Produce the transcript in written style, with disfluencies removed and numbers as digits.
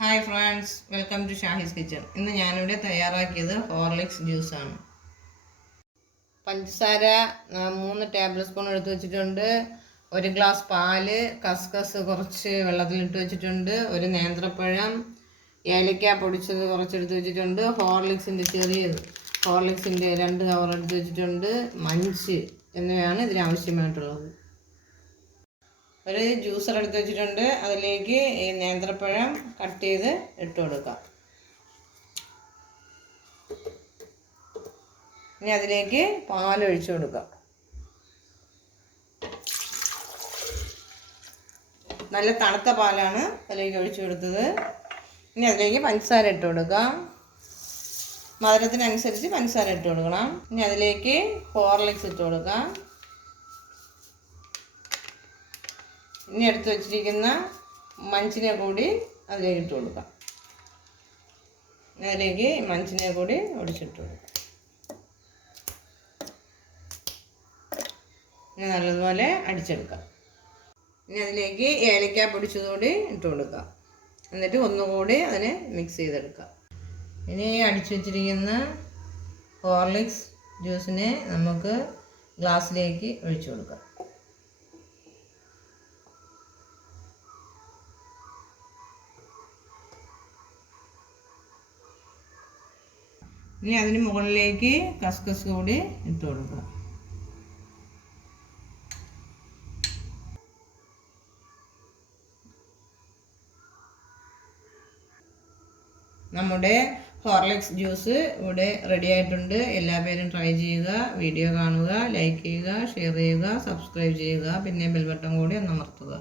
Hi friends, welcome to Shahi's kitchen. ഇന്ന് ഞാനിവിടെ തയ്യാറാക്കിയത് ഹോർലിക്സ് ജ്യൂസാണ്. പഞ്ചസാര 3 ടേബിൾ സ്പൂൺ എടുത്ത് വെച്ചിട്ടുണ്ട്. 1 ഗ്ലാസ് പാല്, കസ്കസ് കുറച്ച് വെള്ളത്തിലിട്ട് വെച്ചിട്ടുണ്ട്. ഒരു നേന്ത്രപ്പഴം, ഏലക്ക പൊടിച്ചത് കുറച്ചെടുത്ത് വെച്ചിട്ടുണ്ട്. ഹോർലിക്സിൻ്റെ 2 കവർ എടുത്ത് വെച്ചിട്ടുണ്ട്. മഞ്ച് എന്നിവയാണ് ഇതിനാവശ്യമായിട്ടുള്ളത്. ഒരു ജ്യൂസർ എടുത്ത് വെച്ചിട്ടുണ്ട്. അതിലേക്ക് ഈ നേന്ത്രപ്പഴം കട്ട് ചെയ്ത് ഇട്ട് കൊടുക്കാം. ഇനി അതിലേക്ക് പാലൊഴിച്ച് കൊടുക്കാം. നല്ല തണുത്ത പാലാണ് അതിലേക്ക് ഒഴിച്ചു കൊടുത്തത്. ഇനി അതിലേക്ക് പഞ്ചസാര ഇട്ട് കൊടുക്കാം. മധുരത്തിനനുസരിച്ച് പഞ്ചസാര ഇട്ട് കൊടുക്കണം. ഇനി അതിലേക്ക് ഹോർലിക്സ് ഇട്ട് കൊടുക്കാം. ഇനി എടുത്ത് വെച്ചിരിക്കുന്ന മഞ്ചിനെ കൂടി അതിലേക്ക് ഇട്ട് കൊടുക്കാം. അതിലേക്ക് മഞ്ചിനെ കൂടി ഒടിച്ചിട്ട് കൊടുക്കാം. ഇനി നല്ലതുപോലെ അടിച്ചെടുക്കാം. ഇനി അതിലേക്ക് ഏലക്ക പൊടിച്ചതുകൂടി ഇട്ട് കൊടുക്കാം. എന്നിട്ട് ഒന്നുകൂടി അതിനെ മിക്സ് ചെയ്തെടുക്കാം. ഇനി അടിച്ചു വെച്ചിരിക്കുന്ന ഹോർലിക്സ് ജ്യൂസിനെ നമുക്ക് ഗ്ലാസ്സിലേക്ക് ഒഴിച്ചു കൊടുക്കാം. ഇനി അതിന് മുകളിലേക്ക് കസ്കസ് കൂടി ഇട്ട് കൊടുക്കുക. നമ്മുടെ ഹോർലിക്സ് ജ്യൂസ് ഇവിടെ റെഡി ആയിട്ടുണ്ട്. എല്ലാ പേരും ട്രൈ ചെയ്യുക, വീഡിയോ കാണുക, ലൈക്ക് ചെയ്യുക, ഷെയർ ചെയ്യുക, സബ്സ്ക്രൈബ് ചെയ്യുക, പിന്നെ ബെൽ ബട്ടൺ കൂടി ഒന്ന് അമർത്തുക.